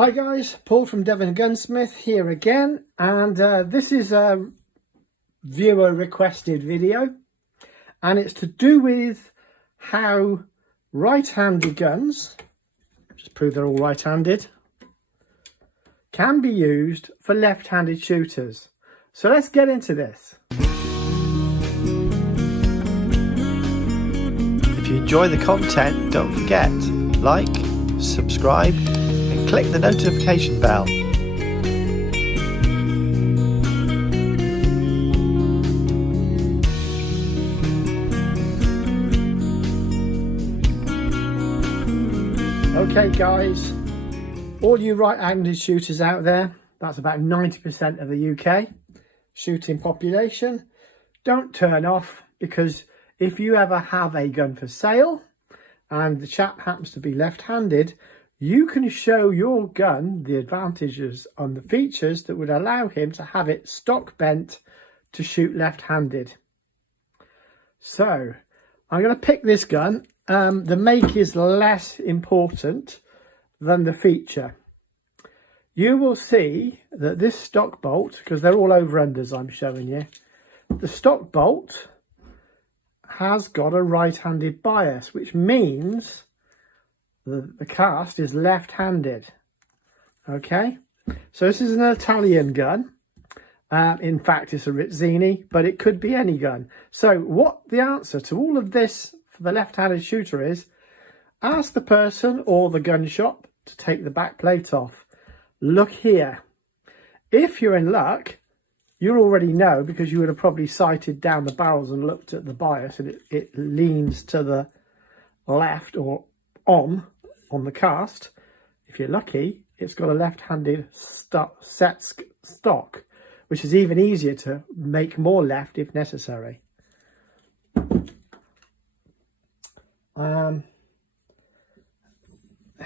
Hi guys, Paul from Devongunsmith here again, and this is a viewer requested video, and it's to do with how right-handed guns, just prove they're all right-handed, can be used for left-handed shooters. So let's get into this. If you enjoy the content, don't forget, like, subscribe and click the notification bell. Okay guys, all you right-handed shooters out there, that's about 90% of the UK shooting population, don't turn off, because if you ever have a gun for sale and the chap happens to be left-handed, you can show your gun the advantages on the features that would allow him to have it stock bent to shoot left-handed. So I'm going to pick this gun. The make is less important than the feature. You will see that this stock bolt, because they're all over-unders I'm showing you, the stock bolt has got a right-handed bias, which means the cast is left-handed. Okay, so this is an Italian gun. In fact, it's a Rizzini, but it could be any gun. So what the answer to all of this for the left-handed shooter is, ask the person or the gun shop to take the back plate off. Look here. If you're in luck, you already know, because you would have probably sighted down the barrels and looked at the bias, and it leans to the left or on the cast. If you're lucky, it's got a left-handed stock, which is even easier to make more left if necessary.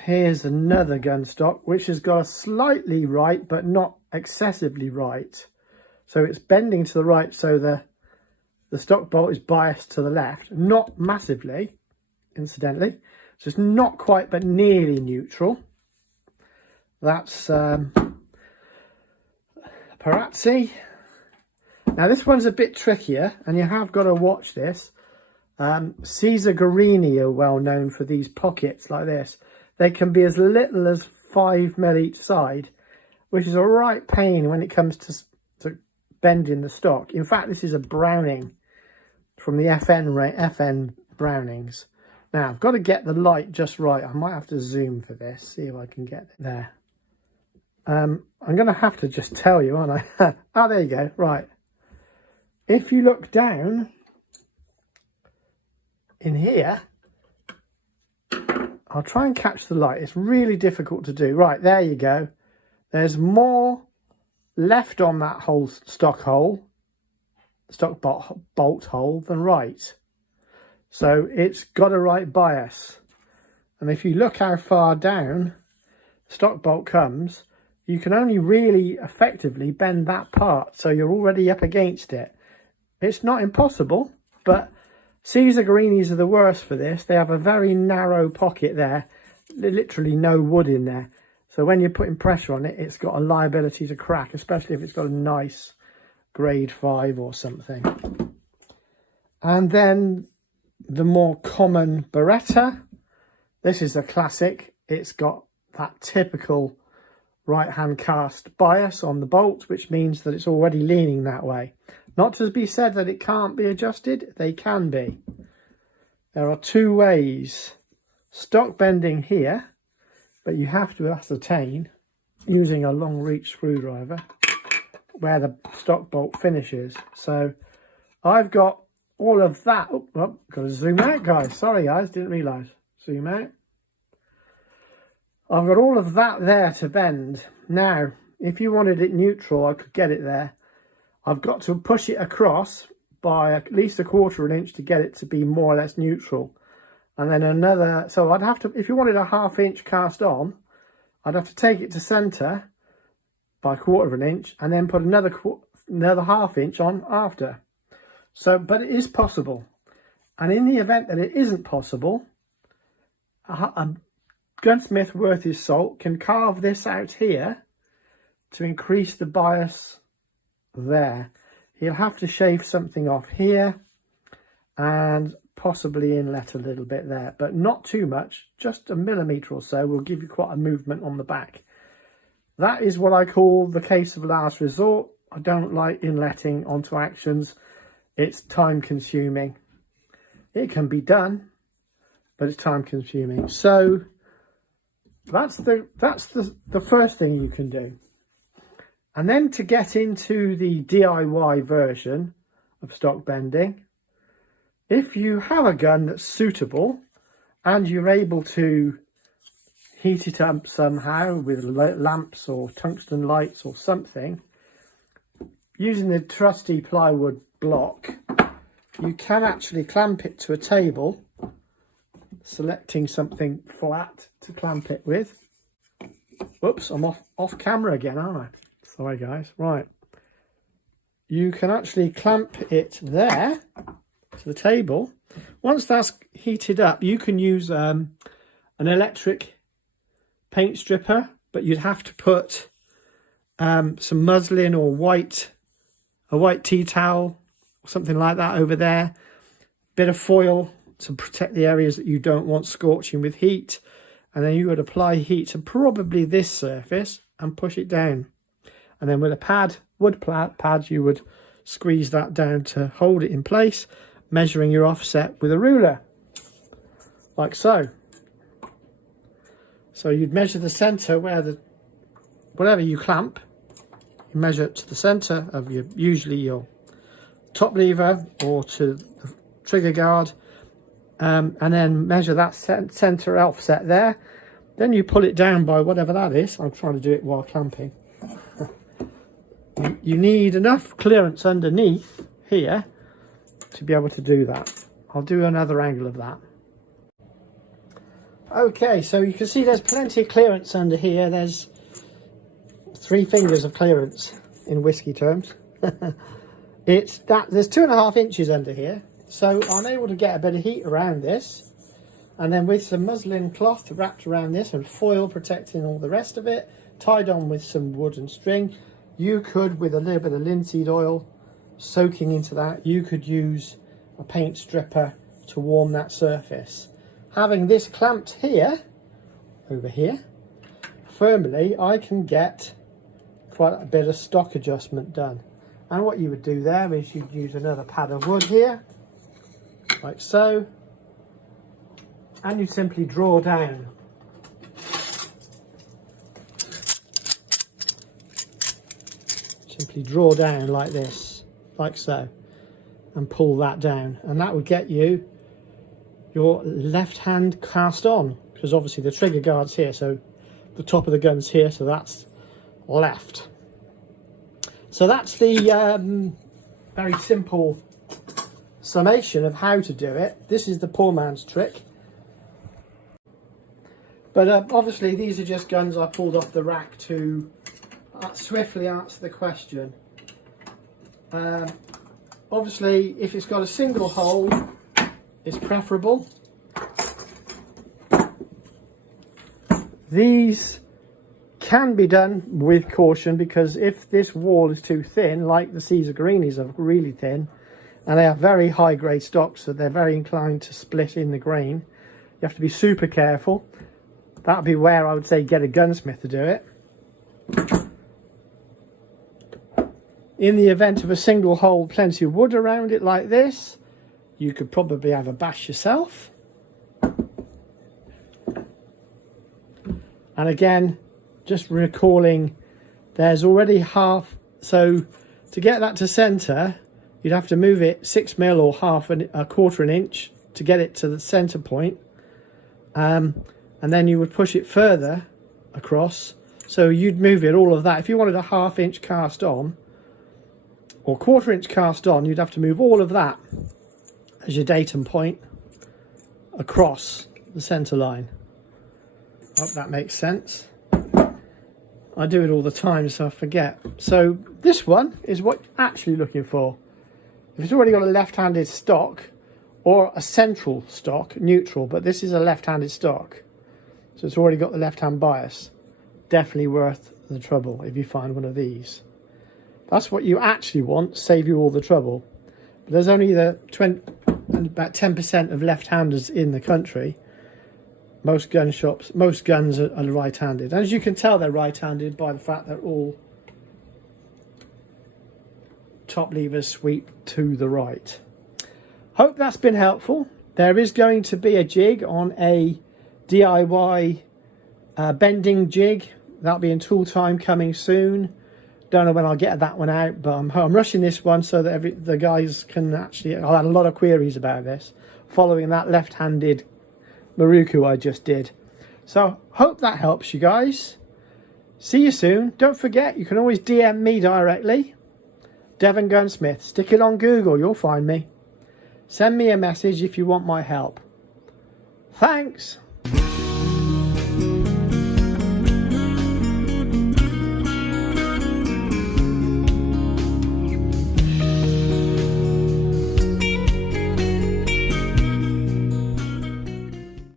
Here's another gun stock which has got a slightly right but not excessively right, so it's bending to the right, so the stock bolt is biased to the left, not massively, incidentally. So it's not quite, but nearly neutral. That's Perazzi. Now this one's a bit trickier, and you have got to watch this. Caesar Guarini are well known for these pockets like this. They can be as little as 5mm each side, which is a right pain when it comes to bending the stock. In fact, this is a Browning from the FN Brownings. Now, I've got to get the light just right. I might have to zoom for this, see if I can get it there. I'm going to have to just tell you, aren't I? Oh, there you go. Right. If you look down in here, I'll try and catch the light. It's really difficult to do. Right, there you go. There's more left on that whole stock bolt hole than right. So it's got a right bias. And if you look how far down the stock bolt comes, you can only really effectively bend that part, so you're already up against it. It's not impossible, but Caesar Guarinis are the worst for this. They have a very narrow pocket there, literally no wood in there. So when you're putting pressure on it, it's got a liability to crack, especially if it's got a nice grade 5 or something. And then the more common beretta. This is a classic. It's got that typical right-hand cast bias on the bolt, which means that it's already leaning that way. Not to be said that it can't be adjusted. They can be. There are two ways. Stock bending here, but you have to ascertain, using a long reach screwdriver, where the stock bolt finishes. So I've got all of that. Oh, got to zoom out, guys. Sorry, guys, didn't realise. Zoom out. I've got all of that there to bend. Now, if you wanted it neutral, I could get it there. I've got to push it across by at least 1/4 inch to get it to be more or less neutral. And then another, so I'd have to, if you wanted a 1/2 inch cast on, I'd have to take it to centre by 1/4 inch and then put another 1/2 inch on after. So, but it is possible. And in the event that it isn't possible, a gunsmith worth his salt can carve this out here to increase the bias there. He'll have to shave something off here and possibly inlet a little bit there, but not too much. Just a millimetre or so will give you quite a movement on the back. That is what I call the case of last resort. I don't like inletting onto actions. It's time consuming. It can be done, but it's time consuming. So that's the first thing you can do. And then to get into the DIY version of stock bending, if you have a gun that's suitable and you're able to heat it up somehow with lamps or tungsten lights or something, using the trusty plywood block, you can actually clamp it to a table, selecting something flat to clamp it with. Whoops, I'm off camera again, aren't I? Sorry guys. Right, you can actually clamp it there to the table. Once that's heated up, you can use an electric paint stripper, but you'd have to put some muslin or a white tea towel or something like that over there, bit of foil to protect the areas that you don't want scorching with heat, and then you would apply heat to probably this surface and push it down, and then with a wood pad, you would squeeze that down to hold it in place, measuring your offset with a ruler, like so. So you'd measure the centre where whatever you clamp, you measure it to the centre of usually your top lever or to the trigger guard, and then measure that centre offset there. Then you pull it down by whatever that is. I'm trying to do it while clamping. You need enough clearance underneath here to be able to do that. I'll do another angle of that. Okay, so you can see there's plenty of clearance under here. There's 3 fingers of clearance in whiskey terms. There's 2.5 inches under here, so I'm able to get a bit of heat around this, and then with some muslin cloth wrapped around this and foil protecting all the rest of it, tied on with some wood and string, you could, with a little bit of linseed oil soaking into that, you could use a paint stripper to warm that surface. Having this clamped here, over here, firmly, I can get quite a bit of stock adjustment done. And what you would do there is you'd use another pad of wood here, like so, and you'd simply draw down. Simply draw down like this, like so, and pull that down, and that would get you your left hand cast on, because obviously the trigger guard's here, so the top of the gun's here, so that's left. So that's the very simple summation of how to do it. This is the poor man's trick. But obviously these are just guns I pulled off the rack to swiftly answer the question. Obviously if it's got a single hole, it's preferable. These can be done with caution, because if this wall is too thin, like the Caesar Greenies are really thin, and they have very high grade stock, so they're very inclined to split in the grain, you have to be super careful. That would be where I would say get a gunsmith to do it. In the event of a single hole, plenty of wood around it like this, you could probably have a bash yourself. And again, just recalling, there's already half, so to get that to centre, you'd have to move it 6 mil or a quarter an inch to get it to the centre point. And then you would push it further across, so you'd move it all of that. If you wanted a 1/2 inch cast on or 1/4 inch cast on, you'd have to move all of that as your datum point across the centre line. Hope that makes sense. I do it all the time, so I forget. So this one is what you're actually looking for. If it's already got a left-handed stock or a central stock, neutral, but this is a left-handed stock, So it's already got the left-hand bias. Definitely worth the trouble if you find one of these. That's what you actually want, save you all the trouble. But there's only about 10% of left-handers in the country. Most gun shops, most guns are right-handed. And as you can tell, they're right-handed by the fact they're all top levers sweep to the right. Hope that's been helpful. There is going to be a jig on a DIY bending jig. That'll be in tool time coming soon. Don't know when I'll get that one out, but I'm rushing this one so that the guys can actually... I've had a lot of queries about this following that left-handed miroku I just did. So hope that helps you guys. See you soon. Don't forget, you can always DM me directly. Devon Gunsmith. Stick it on Google, you'll find me. Send me a message if you want my help. Thanks.